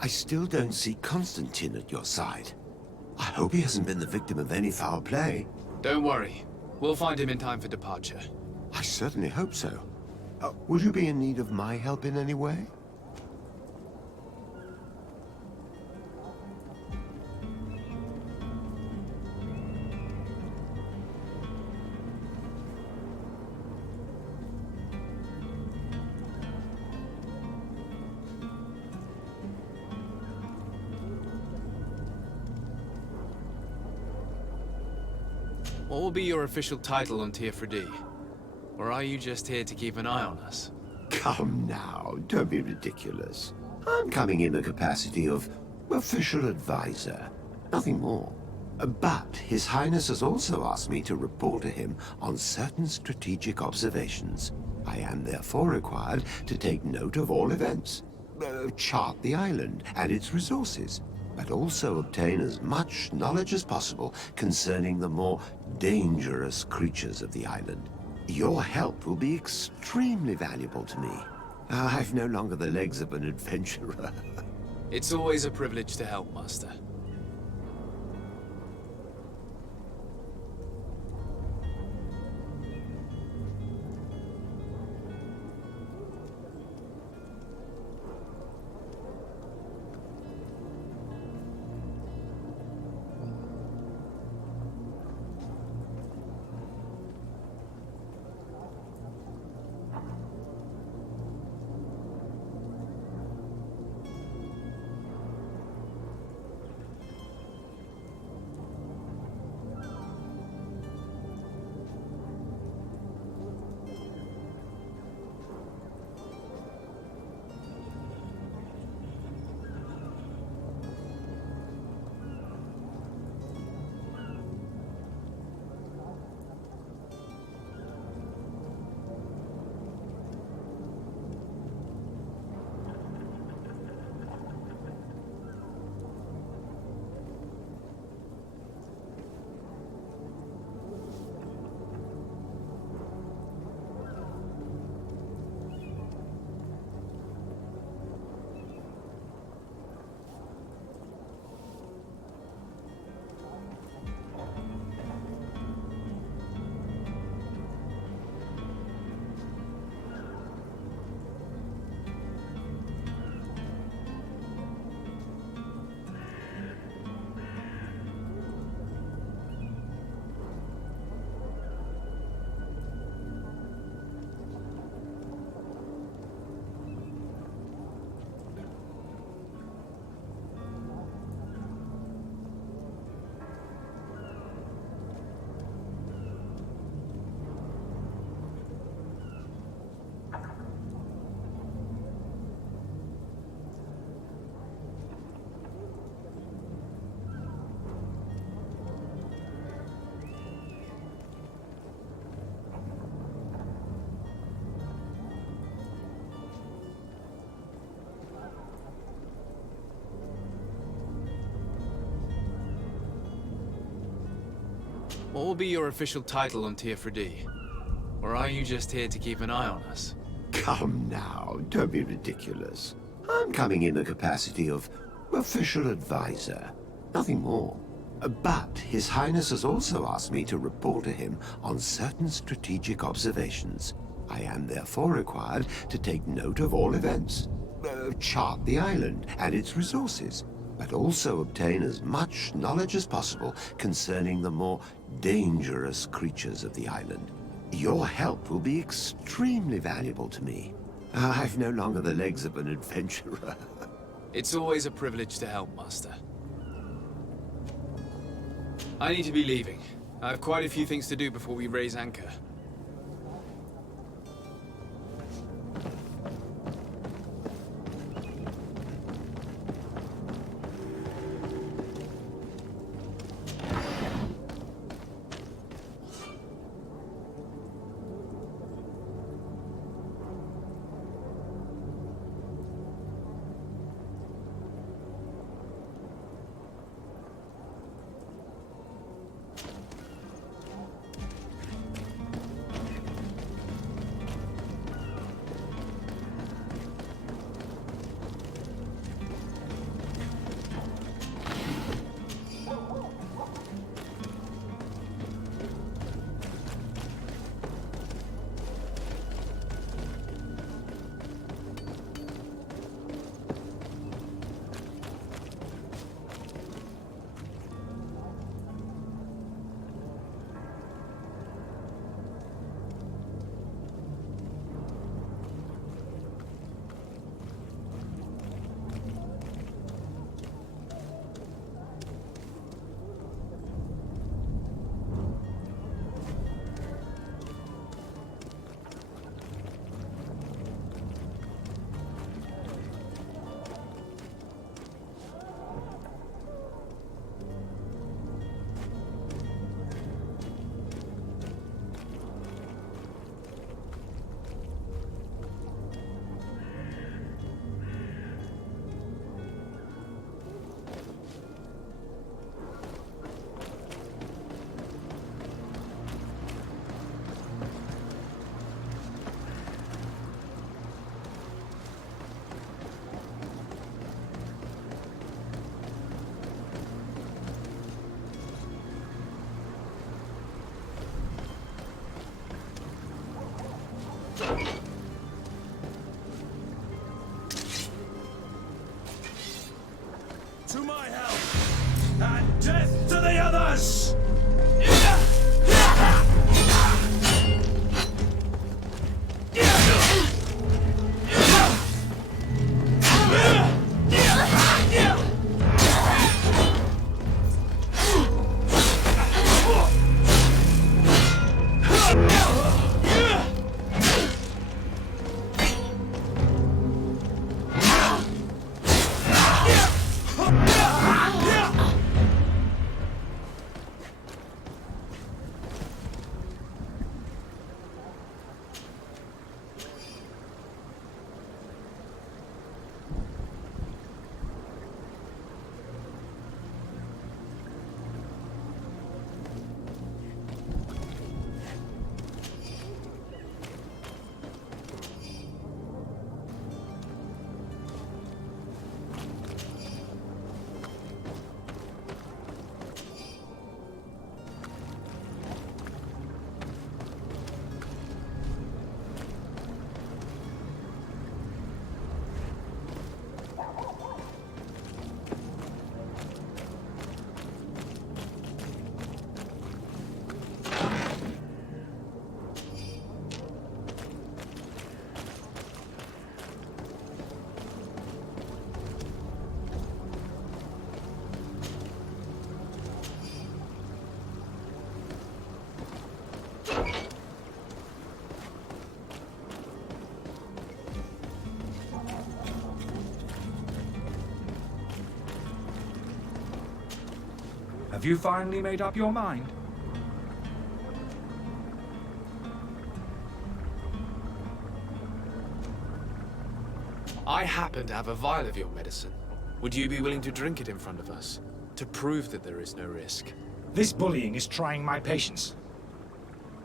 I still don't see Constantine at your side. I hope he hasn't been the victim of any foul play. Don't worry. We'll find him in time for departure. I certainly hope so. Would you be in need of my help in any way? What will be your official title on Tier 4D? Or are you just here to keep an eye on us? Come now, don't be ridiculous. I'm coming in the capacity of official advisor, nothing more. But His Highness has also asked me to report to him on certain strategic observations. I am therefore required to take note of all events, chart the island and its resources, but also obtain as much knowledge as possible concerning the more dangerous creatures of the island. Your help will be extremely valuable to me. I've no longer the legs of an adventurer. It's always a privilege to help, Master. What will be your official title on Tier 4D? Or are you just here to keep an eye on us? Come now, don't be ridiculous. I'm coming in the capacity of official advisor, nothing more. But His Highness has also asked me to report to him on certain strategic observations. I am therefore required to take note of all events, chart the island and its resources, but also obtain as much knowledge as possible concerning the more dangerous creatures of the island. Your help will be extremely valuable to me. I've no longer the legs of an adventurer. It's always a privilege to help, Master. I need to be leaving. I have quite a few things to do before we raise anchor. To my help, and death to the others! Have you finally made up your mind? I happen to have a vial of your medicine. Would you be willing to drink it in front of us? To prove that there is no risk? This bullying is trying my patience.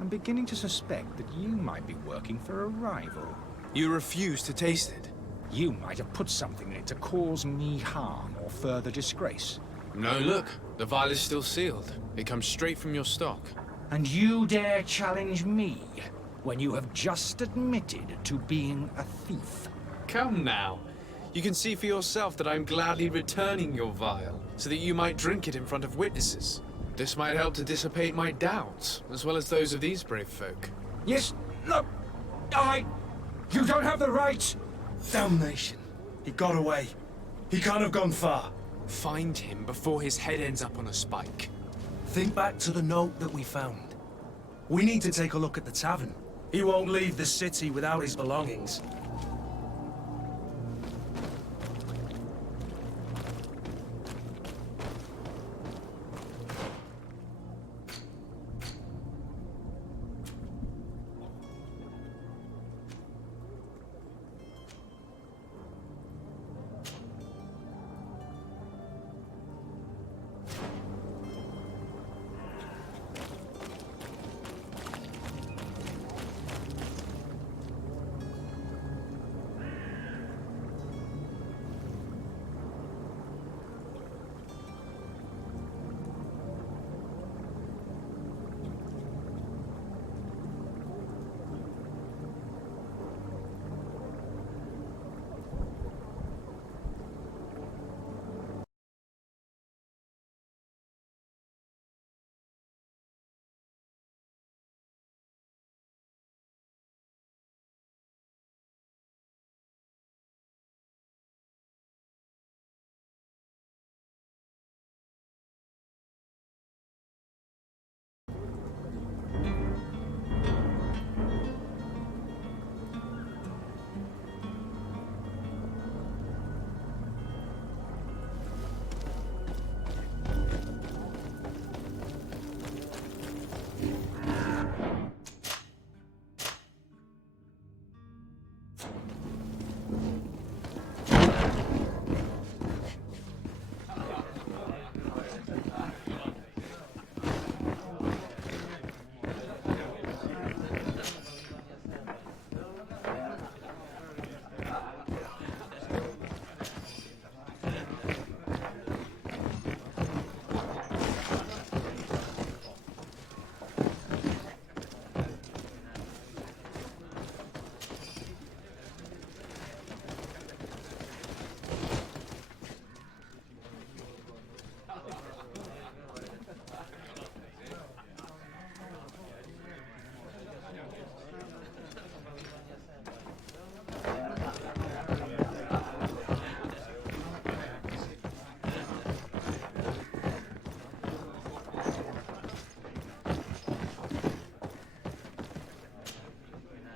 I'm beginning to suspect that you might be working for a rival. You refuse to taste it? You might have put something in it to cause me harm or further disgrace. No, look. The vial is still sealed. It comes straight from your stock. And you dare challenge me when you have just admitted to being a thief? Come now. You can see for yourself that I'm gladly returning your vial, so that you might drink it in front of witnesses. This might help to dissipate my doubts, as well as those of these brave folk. Yes, look, you don't have the right. Damnation. He got away. He can't have gone far. Find him before his head ends up on a spike. Think back to the note that we found. We need to take a look at the tavern. He won't leave the city without his belongings.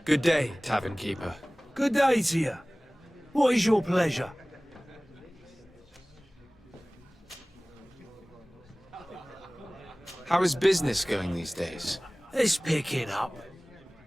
Good day, tavern keeper. Good day to you. What is your pleasure? How is business going these days? It's picking up.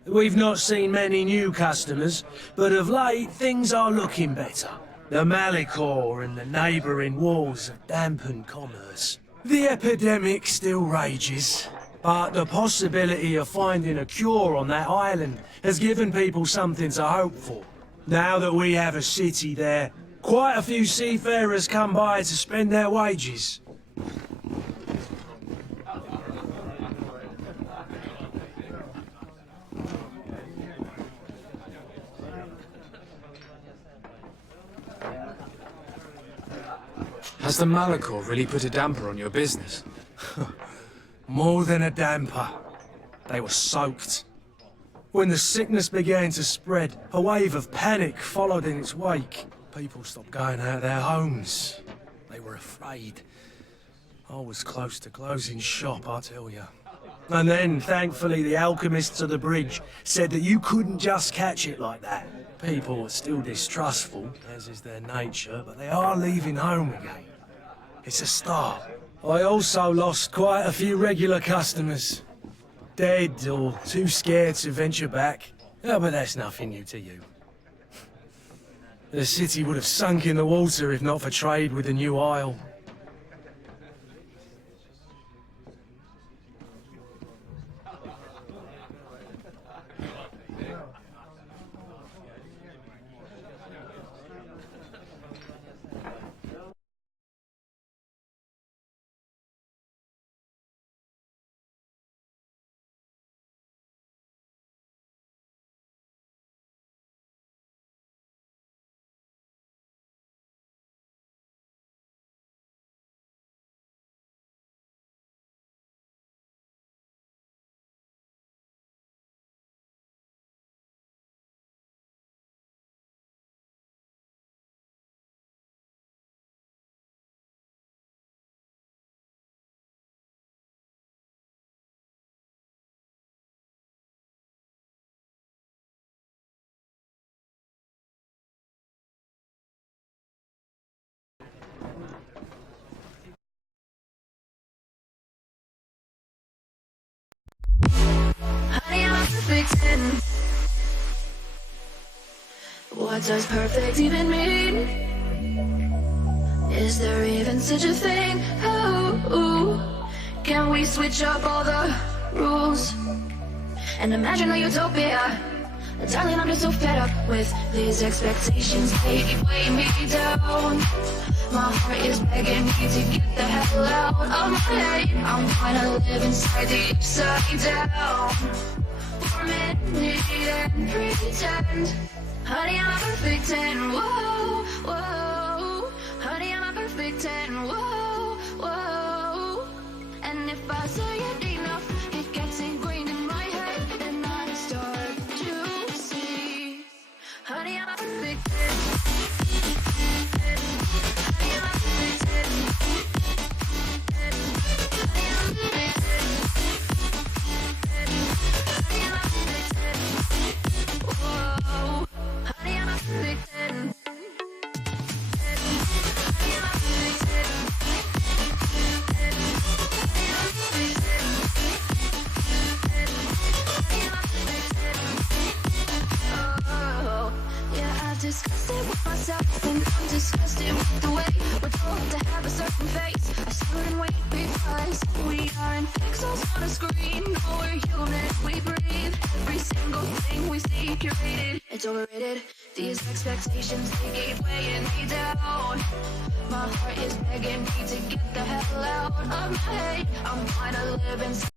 We've not seen many new customers, but of late things are looking better. The Malicor and the neighbouring wars have dampened commerce. The epidemic still rages, but the possibility of finding a cure on that island has given people something to hope for. Now that we have a city there, quite a few seafarers come by to spend their wages. Has the Malicor really put a damper on your business? More than a damper. They were soaked. When the sickness began to spread, a wave of panic followed in its wake. People stopped going out of their homes. They were afraid. I was close to closing shop, I tell you. And then, thankfully, the alchemists of the bridge said that you couldn't just catch it like that. People are still distrustful, as is their nature, but they are leaving home again. It's a start. I also lost quite a few regular customers. Dead or too scared to venture back. Oh, but that's nothing new to you. The city would have sunk in the water if not for trade with the new isle. Honey, I'm a perfect 10. What does perfect even mean? Is there even such a thing? Oh, can we switch up all the rules and imagine a utopia? Darling, I'm just so fed up with these expectations. They weigh me down. My heart is begging me to get the hell out of my head. I'm gonna live inside the upside down for a minute and pretend. Honey, I'm a perfect 10. Whoa, whoa. Honey, I'm a perfect 10. Whoa, whoa. And if I say it enough, it gets ingrained in my head, and I start to see. Honey, I'm a perfect 10. Disgusted with myself, and I'm disgusted with the way we're told to have a certain face, a certain weight, because we aren't pixels on a screen. No, we're human, we breathe. Every single thing we see curated, it's overrated. These expectations, they keep weighing me down. My heart is begging me to get the hell out of my head. I'm trying to live inside